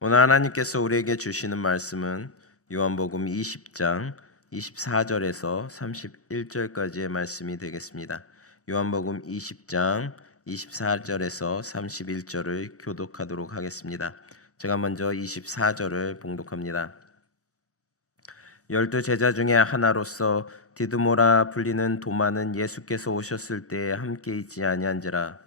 오늘 하나님께서 우리에게 주시는 말씀은 요한복음 20장 24절에서 31절까지의 말씀이 되겠습니다. 요한복음 20장 24절에서 31절을 교독하도록 하겠습니다. 제가 먼저 24절을 봉독합니다. 12 제자 중에 하나로서 디드모라 불리는 도마는 예수께서 오셨을 때에 함께 있지 아니한지라.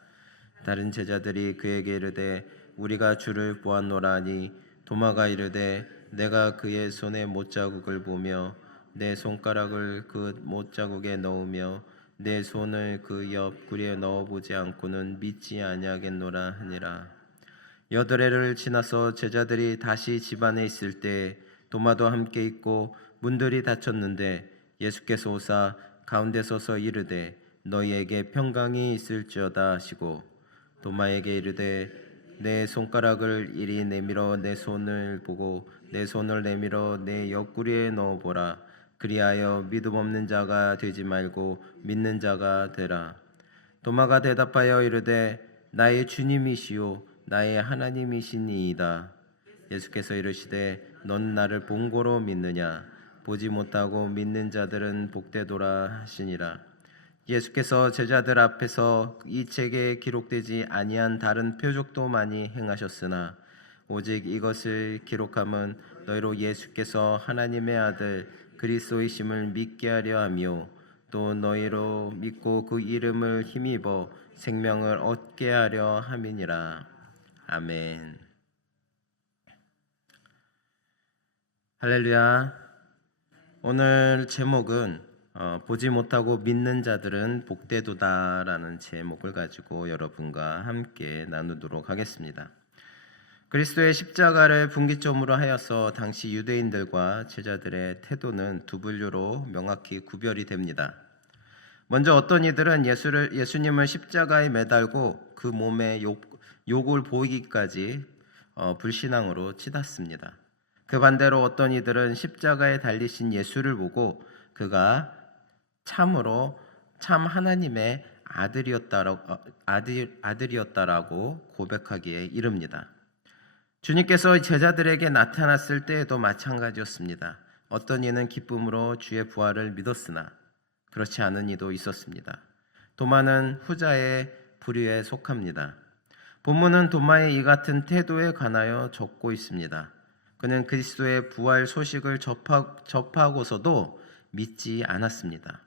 다른 제자들이 그에게 이르되 우리가 주를 보았노라 하니 도마가 이르되 내가 그의 손에 못자국을 보며 내 손가락을 그 못자국에 넣으며 내 손을 그 옆구리에 넣어보지 않고는 믿지 아니하겠노라 하니라. 여드레를 지나서 제자들이 다시 집 안에 있을 때 도마도 함께 있고 문들이 닫혔는데 예수께서 오사 가운데 서서 이르되 너희에게 평강이 있을지어다 하시고 도마에게 이르되 내 손가락을 이리 내밀어 내 손을 보고 내 손을 내밀어 내 옆구리에 넣어보라. 그리하여 믿음 없는 자가 되지 말고 믿는 자가 되라. 도마가 대답하여 이르되 나의 주님이시요 나의 하나님이시니이다. 예수께서 이르시되 넌 나를 본고로 믿느냐? 보지 못하고 믿는 자들은 복되도라 하시니라. 예수께서 제자들 앞에서 이 책에 기록되지 아니한 다른 표적도 많이 행하셨으나 오직 이것을 기록함은 너희로 예수께서 하나님의 아들 그리스도이심을 믿게 하려 하며 또 너희로 믿고 그 이름을 힘입어 생명을 얻게 하려 함이니라. 아멘. 할렐루야. 오늘 제목은 보지 못하고 믿는 자들은 복되도다라는 제목을 가지고 여러분과 함께 나누도록 하겠습니다. 그리스도의 십자가를 분기점으로 하여서 당시 유대인들과 제자들의 태도는 두 분류로 명확히 구별이 됩니다. 먼저 어떤 이들은 예수님을 십자가에 매달고 그 몸의 욕을 보이기까지 불신앙으로 치닫습니다. 그 반대로 어떤 이들은 십자가에 달리신 예수를 보고 그가 참으로 참 하나님의 아들이었다라고 고백하기에 이릅니다. 주님께서 제자들에게 나타났을 때에도 마찬가지였습니다. 어떤 이는 기쁨으로 주의 부활을 믿었으나 그렇지 않은 이도 있었습니다. 도마는 후자의 부류에 속합니다. 본문은 도마의 이 같은 태도에 관하여 적고 있습니다. 그는 그리스도의 부활 소식을 접하고서도 믿지 않았습니다.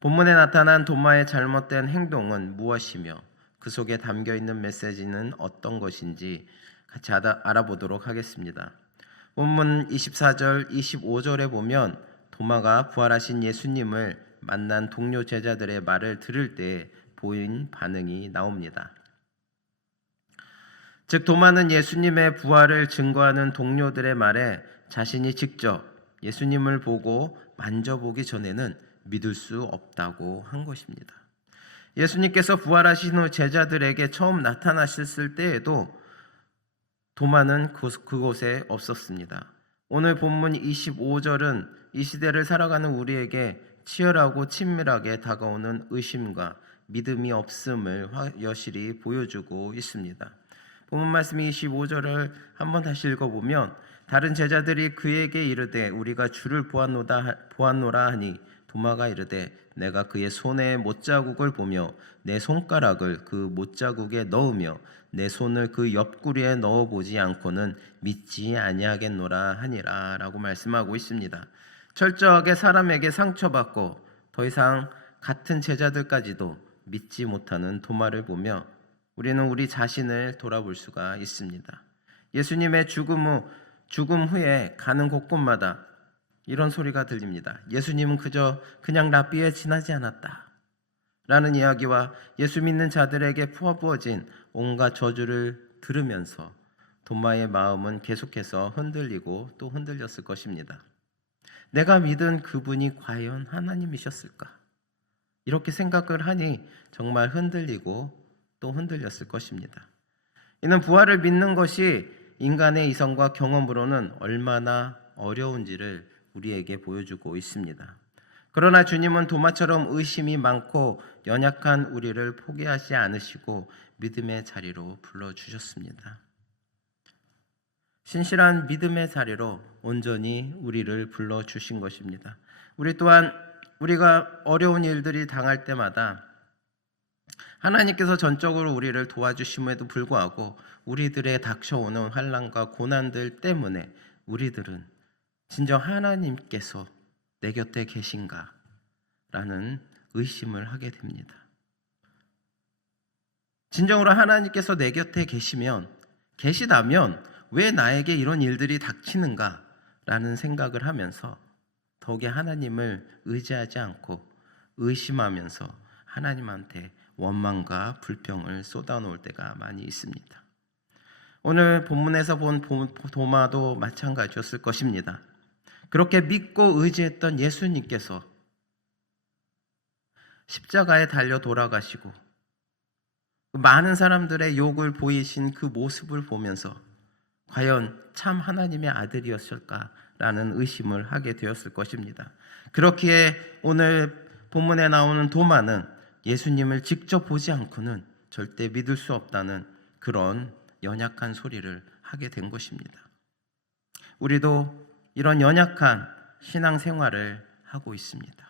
본문에 나타난 도마의 잘못된 행동은 무엇이며 그 속에 담겨있는 메시지는 어떤 것인지 같이 알아보도록 하겠습니다. 본문 24절, 25절에 보면 도마가 부활하신 예수님을 만난 동료 제자들의 말을 들을 때 보인 반응이 나옵니다. 즉 도마는 예수님의 부활을 증거하는 동료들의 말에 자신이 직접 예수님을 보고 만져보기 전에는 믿을 수 없다고 한 것입니다. 예수님께서 부활하신 후 제자들에게 처음 나타나셨을 때에도 도마는 그곳에 없었습니다. 오늘 본문 25절은 이 시대를 살아가는 우리에게 치열하고 친밀하게 다가오는 의심과 믿음이 없음을 여실히 보여주고 있습니다. 본문 말씀 25절을 한번 다시 읽어보면 다른 제자들이 그에게 이르되 우리가 주를 보았노라 하니 도마가 이르되 내가 그의 손에 못자국을 보며 내 손가락을 그 못자국에 넣으며 내 손을 그 옆구리에 넣어보지 않고는 믿지 아니하겠노라 하니라 라고 말씀하고 있습니다. 철저하게 사람에게 상처받고 더 이상 같은 제자들까지도 믿지 못하는 도마를 보며 우리는 우리 자신을 돌아볼 수가 있습니다. 예수님의 죽음 후에 가는 곳곳마다 이런 소리가 들립니다. 예수님은 그냥 랍비에 지나지 않았다 라는 이야기와 예수 믿는 자들에게 부어부어진 온갖 저주를 들으면서 도마의 마음은 계속해서 흔들리고 또 흔들렸을 것입니다. 내가 믿은 그분이 과연 하나님이셨을까? 이렇게 생각을 하니 정말 흔들리고 또 흔들렸을 것입니다. 이는 부활을 믿는 것이 인간의 이성과 경험으로는 얼마나 어려운지를 우리에게 보여주고 있습니다. 그러나 주님은 도마처럼 의심이 많고 연약한 우리를 포기하지 않으시고 믿음의 자리로 불러주셨습니다. 신실한 믿음의 자리로 온전히 우리를 불러주신 것입니다. 우리 또한 우리가 어려운 일들이 당할 때마다 하나님께서 전적으로 우리를 도와주심에도 불구하고 우리들의 닥쳐오는 환난과 고난들 때문에 우리들은 진정 하나님께서 내 곁에 계신가? 라는 의심을 하게 됩니다. 진정으로 하나님께서 내 곁에 계시다면 왜 나에게 이런 일들이 닥치는가? 라는 생각을 하면서 더욱이 하나님을 의지하지 않고 의심하면서 하나님한테 원망과 불평을 쏟아놓을 때가 많이 있습니다. 오늘 본문에서 본 도마도 마찬가지였을 것입니다. 그렇게 믿고 의지했던 예수님께서 십자가에 달려 돌아가시고 많은 사람들의 욕을 보이신 그 모습을 보면서 과연 참 하나님의 아들이었을까라는 의심을 하게 되었을 것입니다. 그렇기에 오늘 본문에 나오는 도마는 예수님을 직접 보지 않고는 절대 믿을 수 없다는 그런 연약한 소리를 하게 된 것입니다. 우리도 이런 연약한 신앙생활을 하고 있습니다.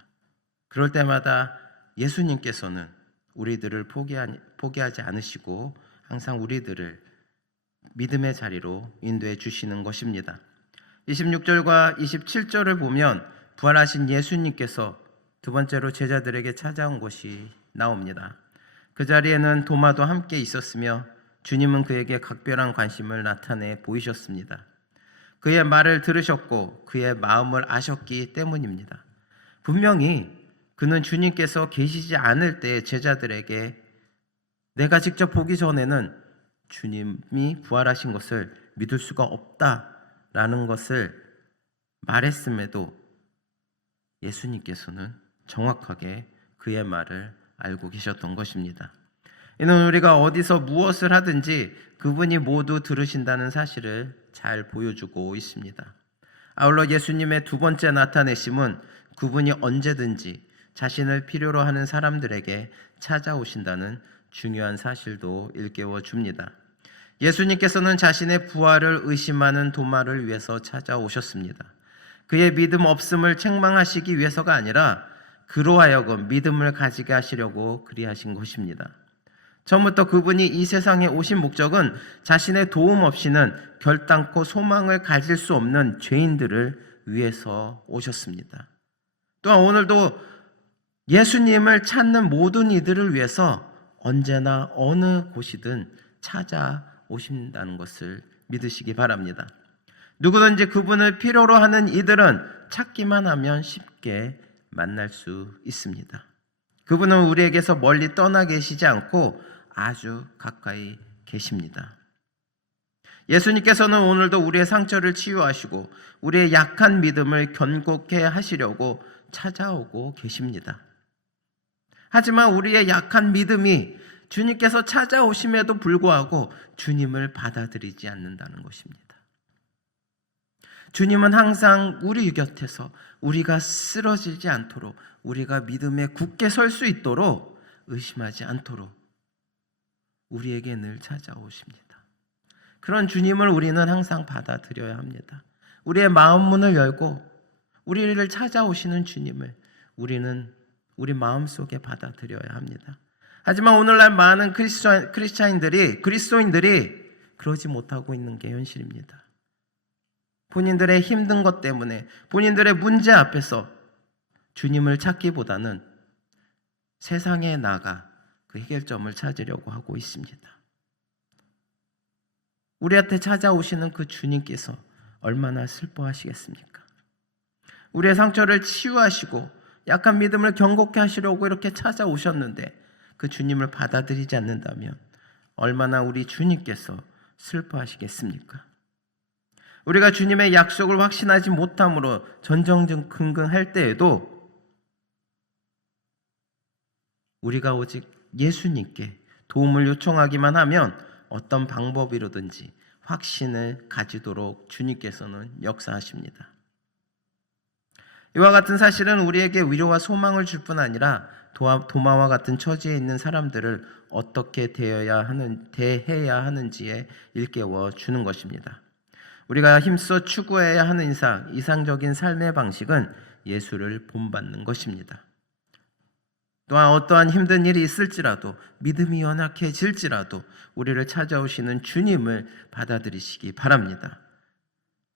그럴 때마다 예수님께서는 우리들을 포기하지 않으시고 항상 우리들을 믿음의 자리로 인도해 주시는 것입니다. 26절과 27절을 보면 부활하신 예수님께서 두 번째로 제자들에게 찾아온 것이 나옵니다. 그 자리에는 도마도 함께 있었으며 주님은 그에게 각별한 관심을 나타내 보이셨습니다. 그의 말을 들으셨고 그의 마음을 아셨기 때문입니다. 분명히 그는 주님께서 계시지 않을 때 제자들에게 내가 직접 보기 전에는 주님이 부활하신 것을 믿을 수가 없다라는 것을 말했음에도 예수님께서는 정확하게 그의 말을 알고 계셨던 것입니다. 이는 우리가 어디서 무엇을 하든지 그분이 모두 들으신다는 사실을 잘 보여주고 있습니다. 아울러 예수님의 두 번째 나타내심은 그분이 언제든지 자신을 필요로 하는 사람들에게 찾아오신다는 중요한 사실도 일깨워 줍니다. 예수님께서는 자신의 부활을 의심하는 도마를 위해서 찾아오셨습니다. 그의 믿음 없음을 책망하시기 위해서가 아니라 그로 하여금 믿음을 가지게 하시려고 그리하신 것입니다. 처음부터 그분이 이 세상에 오신 목적은 자신의 도움 없이는 결단코 소망을 가질 수 없는 죄인들을 위해서 오셨습니다. 또한 오늘도 예수님을 찾는 모든 이들을 위해서 언제나 어느 곳이든 찾아오신다는 것을 믿으시기 바랍니다. 누구든지 그분을 필요로 하는 이들은 찾기만 하면 쉽게 만날 수 있습니다. 그분은 우리에게서 멀리 떠나 계시지 않고 아주 가까이 계십니다. 예수님께서는 오늘도 우리의 상처를 치유하시고 우리의 약한 믿음을 견고케 하시려고 찾아오고 계십니다. 하지만 우리의 약한 믿음이 주님께서 찾아오심에도 불구하고 주님을 받아들이지 않는다는 것입니다. 주님은 항상 우리 곁에서 우리가 쓰러지지 않도록, 우리가 믿음에 굳게 설 수 있도록, 의심하지 않도록 우리에게 늘 찾아오십니다. 그런 주님을 우리는 항상 받아들여야 합니다. 우리의 마음 문을 열고 우리를 찾아오시는 주님을 우리는 우리 마음속에 받아들여야 합니다. 하지만 오늘날 많은 그리스도인들이 그러지 못하고 있는 게 현실입니다. 본인들의 힘든 것 때문에, 본인들의 문제 앞에서 주님을 찾기보다는 세상에 나가 그 해결점을 찾으려고 하고 있습니다. 우리한테 찾아오시는 그 주님께서 얼마나 슬퍼하시겠습니까? 우리의 상처를 치유하시고 약한 믿음을 견고케 하시려고 이렇게 찾아오셨는데 그 주님을 받아들이지 않는다면 얼마나 우리 주님께서 슬퍼하시겠습니까? 우리가 주님의 약속을 확신하지 못함으로 전전긍긍할 때에도 우리가 오직 예수님께 도움을 요청하기만 하면 어떤 방법이로든지 확신을 가지도록 주님께서는 역사하십니다. 이와 같은 사실은 우리에게 위로와 소망을 줄 뿐 아니라 도마와 같은 처지에 있는 사람들을 어떻게 대해야 하는지에 일깨워 주는 것입니다. 우리가 힘써 추구해야 하는 이상적인 삶의 방식은 예수를 본받는 것입니다. 또한 어떠한 힘든 일이 있을지라도, 믿음이 연약해질지라도 우리를 찾아오시는 주님을 받아들이시기 바랍니다.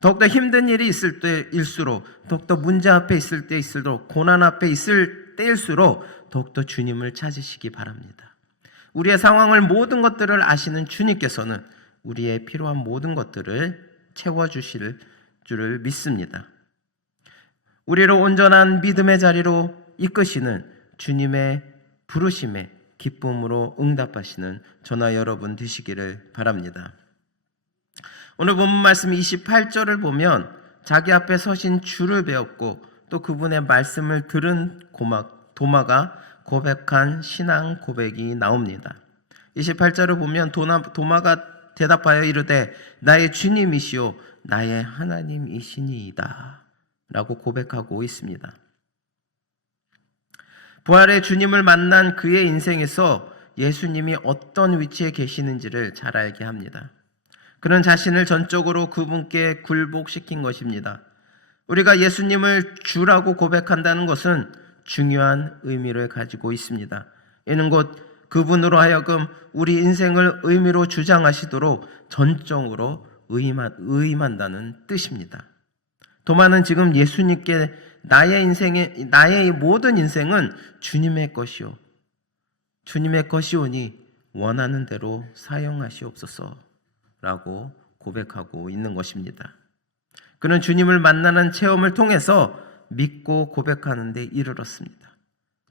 더욱더 힘든 일이 있을 때일수록, 더욱더 문제 앞에 있을 때일수록, 고난 앞에 있을 때일수록 더욱더 주님을 찾으시기 바랍니다. 우리의 상황을, 모든 것들을 아시는 주님께서는 우리의 필요한 모든 것들을 채워주실 줄을 믿습니다. 우리를 온전한 믿음의 자리로 이끄시는 주님의 부르심에 기쁨으로 응답하시는 저나 여러분 되시기를 바랍니다. 오늘 본문 말씀 28절을 보면 자기 앞에 서신 주를 배웠고 또 그분의 말씀을 들은 도마가 고백한 신앙 고백이 나옵니다. 28절을 보면 도마가 대답하여 이르되 나의 주님이시오 나의 하나님이시니이다 라고 고백하고 있습니다. 부활의 주님을 만난 그의 인생에서 예수님이 어떤 위치에 계시는지를 잘 알게 합니다. 그는 자신을 전적으로 그분께 굴복시킨 것입니다. 우리가 예수님을 주라고 고백한다는 것은 중요한 의미를 가지고 있습니다. 이는 곧 그분으로 하여금 우리 인생을 의미로 주장하시도록 전적으로 의임한다는 뜻입니다. 도마는 지금 예수님께 나의 모든 인생은 주님의 것이요 주님의 것이오니 원하는 대로 사용하시옵소서 라고 고백하고 있는 것입니다. 그는 주님을 만나는 체험을 통해서 믿고 고백하는 데 이르렀습니다.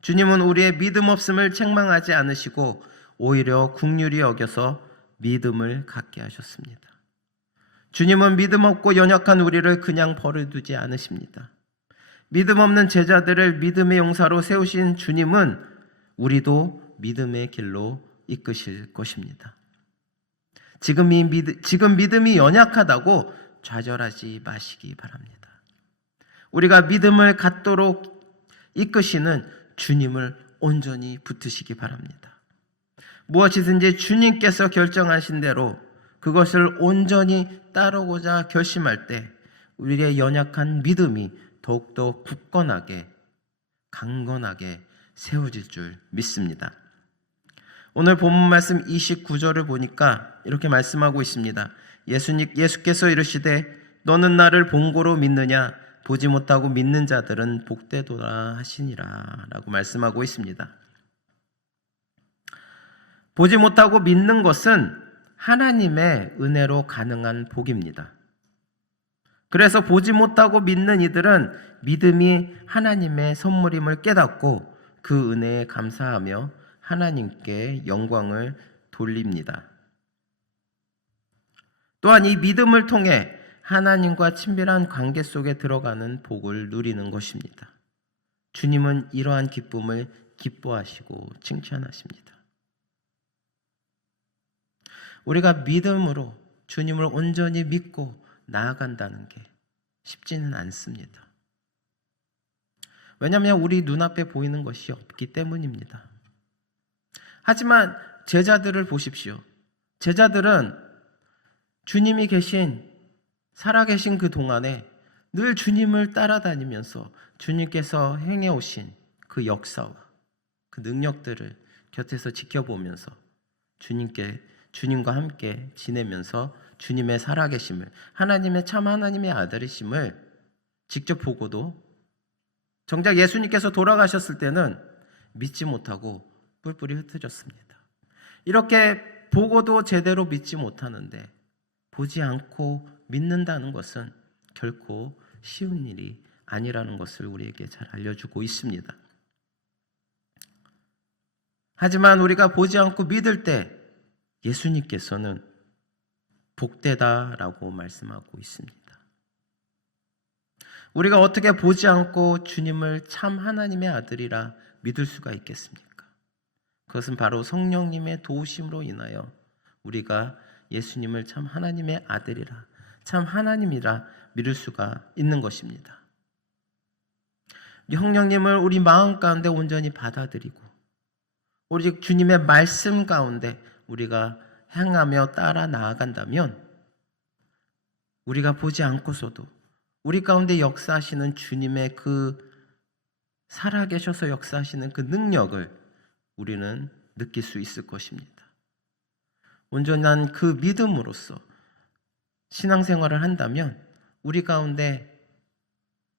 주님은 우리의 믿음 없음을 책망하지 않으시고 오히려 긍휼히 여겨서 믿음을 갖게 하셨습니다. 주님은 믿음 없고 연약한 우리를 그냥 버려두지 않으십니다. 믿음 없는 제자들을 믿음의 용사로 세우신 주님은 우리도 믿음의 길로 이끄실 것입니다. 지금 믿음이 연약하다고 좌절하지 마시기 바랍니다. 우리가 믿음을 갖도록 이끄시는 주님을 온전히 붙드시기 바랍니다. 무엇이든지 주님께서 결정하신 대로 그것을 온전히 따르고자 결심할 때 우리의 연약한 믿음이 더욱더 굳건하게 강건하게 세워질 줄 믿습니다. 오늘 본문 말씀 29절을 보니까 이렇게 말씀하고 있습니다. 예수께서 이르시되 너는 나를 본고로 믿느냐 보지 못하고 믿는 자들은 복되도다 하시니라 라고 말씀하고 있습니다. 보지 못하고 믿는 것은 하나님의 은혜로 가능한 복입니다. 그래서 보지 못하고 믿는 이들은 믿음이 하나님의 선물임을 깨닫고 그 은혜에 감사하며 하나님께 영광을 돌립니다. 또한 이 믿음을 통해 하나님과 친밀한 관계 속에 들어가는 복을 누리는 것입니다. 주님은 이러한 기쁨을 기뻐하시고 칭찬하십니다. 우리가 믿음으로 주님을 온전히 믿고 나아간다는 게 쉽지는 않습니다. 왜냐하면 우리 눈앞에 보이는 것이 없기 때문입니다. 하지만 제자들을 보십시오. 제자들은 주님이 살아계신 그 동안에 늘 주님을 따라다니면서 주님께서 행해오신 그 역사와 그 능력들을 곁에서 지켜보면서 주님과 함께 지내면서 주님의 살아계심을, 하나님의 아들이심을 직접 보고도 정작 예수님께서 돌아가셨을 때는 믿지 못하고 뿔뿔이 흩어졌습니다. 이렇게 보고도 제대로 믿지 못하는데 보지 않고 믿는다는 것은 결코 쉬운 일이 아니라는 것을 우리에게 잘 알려주고 있습니다. 하지만 우리가 보지 않고 믿을 때 예수님께서는 복되다라고 말씀하고 있습니다. 우리가 어떻게 보지 않고 주님을 참 하나님의 아들이라 믿을 수가 있겠습니까? 그것은 바로 성령님의 도우심으로 인하여 우리가 예수님을 참 하나님의 아들이라, 참 하나님이라 믿을 수가 있는 것입니다. 성령님을 우리 마음 가운데 온전히 받아들이고 오직 주님의 말씀 가운데 우리가 행하며 따라 나아간다면 우리가 보지 않고서도 우리 가운데 역사하시는 주님의 그 살아계셔서 역사하시는 그 능력을 우리는 느낄 수 있을 것입니다. 온전한 그 믿음으로써 신앙생활을 한다면 우리 가운데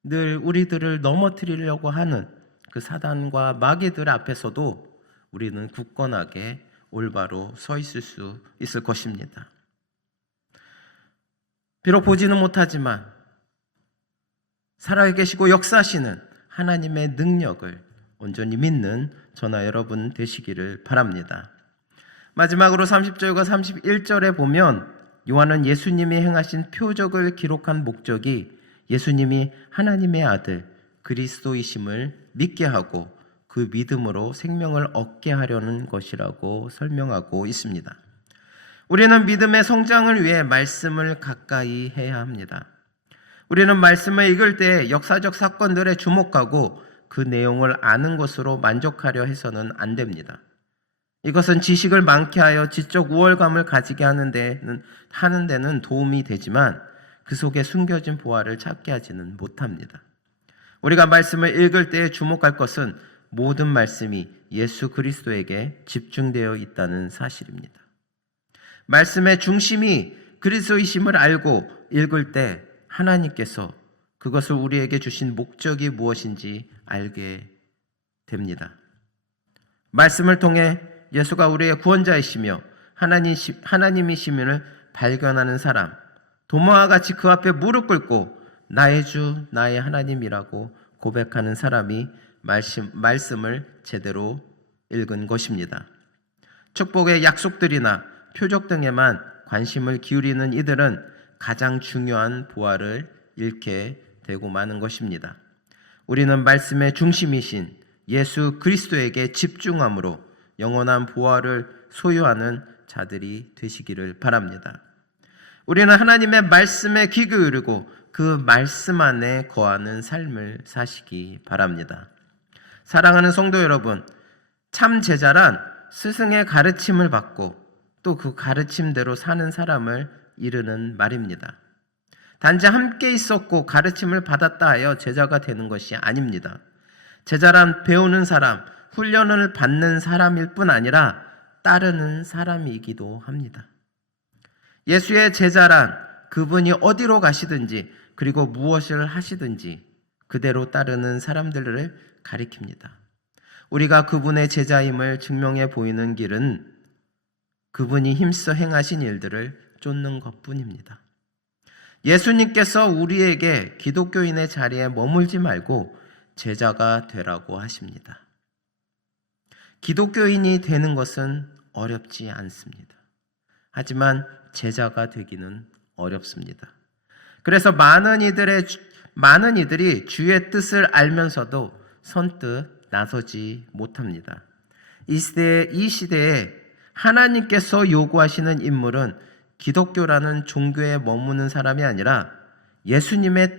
늘 우리들을 넘어뜨리려고 하는 그 사단과 마귀들 앞에서도 우리는 굳건하게 올바로 서 있을 수 있을 것입니다. 비록 보지는 못하지만 살아계시고 역사하시는 하나님의 능력을 온전히 믿는 저나 여러분 되시기를 바랍니다. 마지막으로 30절과 31절에 보면 요한은 예수님이 행하신 표적을 기록한 목적이 예수님이 하나님의 아들 그리스도이심을 믿게 하고 그 믿음으로 생명을 얻게 하려는 것이라고 설명하고 있습니다. 우리는 믿음의 성장을 위해 말씀을 가까이 해야 합니다. 우리는 말씀을 읽을 때 역사적 사건들에 주목하고 그 내용을 아는 것으로 만족하려 해서는 안 됩니다. 이것은 지식을 많게 하여 지적 우월감을 가지게 하는 데는 도움이 되지만 그 속에 숨겨진 보화를 찾게 하지는 못합니다. 우리가 말씀을 읽을 때 주목할 것은 모든 말씀이 예수 그리스도에게 집중되어 있다는 사실입니다. 말씀의 중심이 그리스도이심을 알고 읽을 때 하나님께서 그것을 우리에게 주신 목적이 무엇인지 알게 됩니다. 말씀을 통해 예수가 우리의 구원자이시며 하나님이심을 발견하는 사람, 도마와 같이 그 앞에 무릎 꿇고 나의 주, 나의 하나님이라고 고백하는 사람이 말씀을 제대로 읽은 것입니다. 축복의 약속들이나 표적 등에만 관심을 기울이는 이들은 가장 중요한 보화를 잃게 되고 마는 것입니다. 우리는 말씀의 중심이신 예수 그리스도에게 집중함으로 영원한 보화를 소유하는 자들이 되시기를 바랍니다. 우리는 하나님의 말씀에 귀 기울이고 그 말씀 안에 거하는 삶을 사시기 바랍니다. 사랑하는 성도 여러분, 참 제자란 스승의 가르침을 받고 또 그 가르침대로 사는 사람을 이르는 말입니다. 단지 함께 있었고 가르침을 받았다 하여 제자가 되는 것이 아닙니다. 제자란 배우는 사람, 훈련을 받는 사람일 뿐 아니라 따르는 사람이기도 합니다. 예수의 제자란 그분이 어디로 가시든지 그리고 무엇을 하시든지 그대로 따르는 사람들을 가리킵니다. 우리가 그분의 제자임을 증명해 보이는 길은 그분이 힘써 행하신 일들을 쫓는 것뿐입니다. 예수님께서 우리에게 기독교인의 자리에 머물지 말고 제자가 되라고 하십니다. 기독교인이 되는 것은 어렵지 않습니다. 하지만 제자가 되기는 어렵습니다. 그래서 많은 이들이 주의 뜻을 알면서도 선뜻 나서지 못합니다. 이 시대에 하나님께서 요구하시는 인물은 기독교라는 종교에 머무는 사람이 아니라 예수님의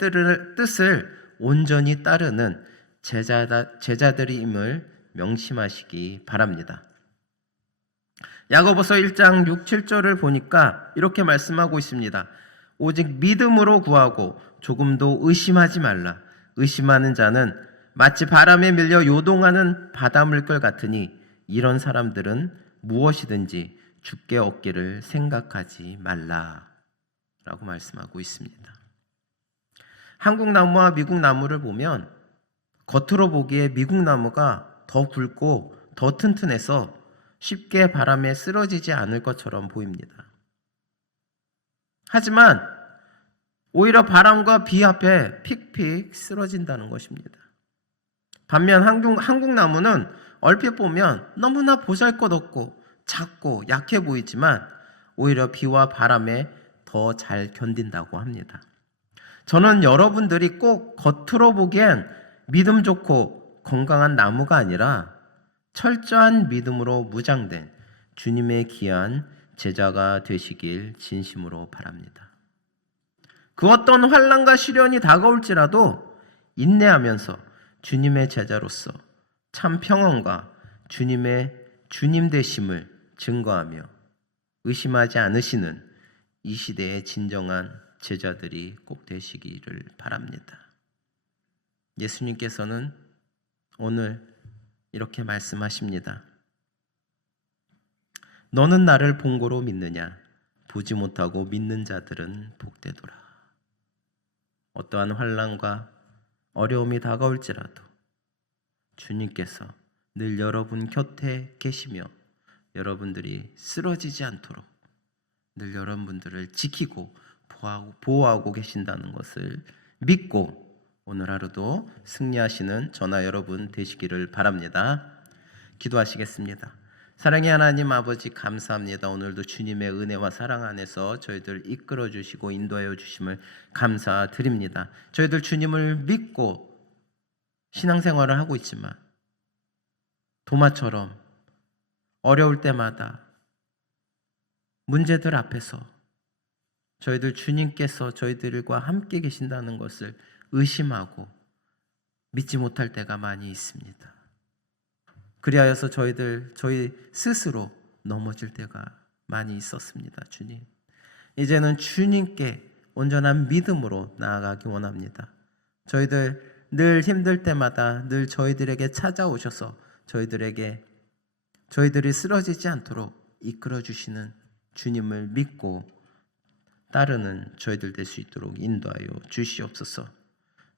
뜻을 온전히 따르는 제자들임을 명심하시기 바랍니다. 야고보서 1장 6, 7절을 보니까 이렇게 말씀하고 있습니다. 오직 믿음으로 구하고 조금도 의심하지 말라. 의심하는 자는 마치 바람에 밀려 요동하는 바닷물결 같으니 이런 사람들은 무엇이든지 주께 얻기를 생각하지 말라 라고 말씀하고 있습니다. 한국 나무와 미국 나무를 보면 겉으로 보기에 미국 나무가 더 굵고 더 튼튼해서 쉽게 바람에 쓰러지지 않을 것처럼 보입니다. 하지만 오히려 바람과 비 앞에 픽픽 쓰러진다는 것입니다. 반면 한국 나무는 얼핏 보면 너무나 보잘것없고 작고 약해 보이지만 오히려 비와 바람에 더 잘 견딘다고 합니다. 저는 여러분들이 꼭 겉으로 보기엔 믿음 좋고 건강한 나무가 아니라 철저한 믿음으로 무장된 주님의 귀한 제자가 되시길 진심으로 바랍니다. 그 어떤 환난과 시련이 다가올지라도 인내하면서 주님의 제자로서 참 평안과 주님의 주님 되심을 증거하며 의심하지 않으시는 이 시대의 진정한 제자들이 꼭 되시기를 바랍니다. 예수님께서는 오늘 이렇게 말씀하십니다. 너는 나를 본고로 믿느냐? 보지 못하고 믿는 자들은 복되도라. 어떠한 환난과 어려움이 다가올지라도 주님께서 늘 여러분 곁에 계시며 여러분들이 쓰러지지 않도록 늘 여러분들을 지키고 보호하고 계신다는 것을 믿고 오늘 하루도 승리하시는 저나 여러분 되시기를 바랍니다. 기도하시겠습니다. 사랑의 하나님 아버지, 감사합니다. 오늘도 주님의 은혜와 사랑 안에서 저희들 이끌어 주시고 인도하여 주심을 감사드립니다. 저희들 주님을 믿고 신앙생활을 하고 있지만 도마처럼 어려울 때마다 문제들 앞에서 저희들 주님께서 저희들과 함께 계신다는 것을 의심하고 믿지 못할 때가 많이 있습니다. 그리하여서 저희 스스로 넘어질 때가 많이 있었습니다. 주님, 이제는 주님께 온전한 믿음으로 나아가기 원합니다. 저희들 늘 힘들 때마다 늘 저희들에게 찾아오셔서 저희들이 쓰러지지 않도록 이끌어 주시는 주님을 믿고 따르는 저희들 될 수 있도록 인도하여 주시옵소서.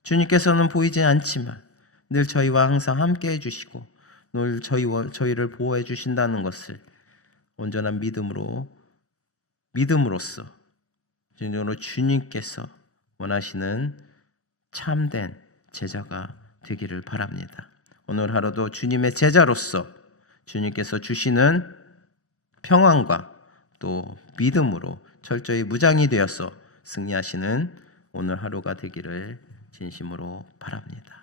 주님께서는 보이지 않지만 늘 저희와 항상 함께 해주시고 늘 저희를 보호해 주신다는 것을 온전한 믿음으로써 주님께서 원하시는 참된 제자가 되기를 바랍니다. 오늘 하루도 주님의 제자로서 주님께서 주시는 평안과 또 믿음으로 철저히 무장이 되어서 승리하시는 오늘 하루가 되기를 진심으로 바랍니다.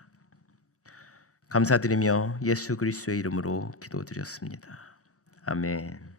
감사드리며 예수 그리스도의 이름으로 기도드렸습니다. 아멘.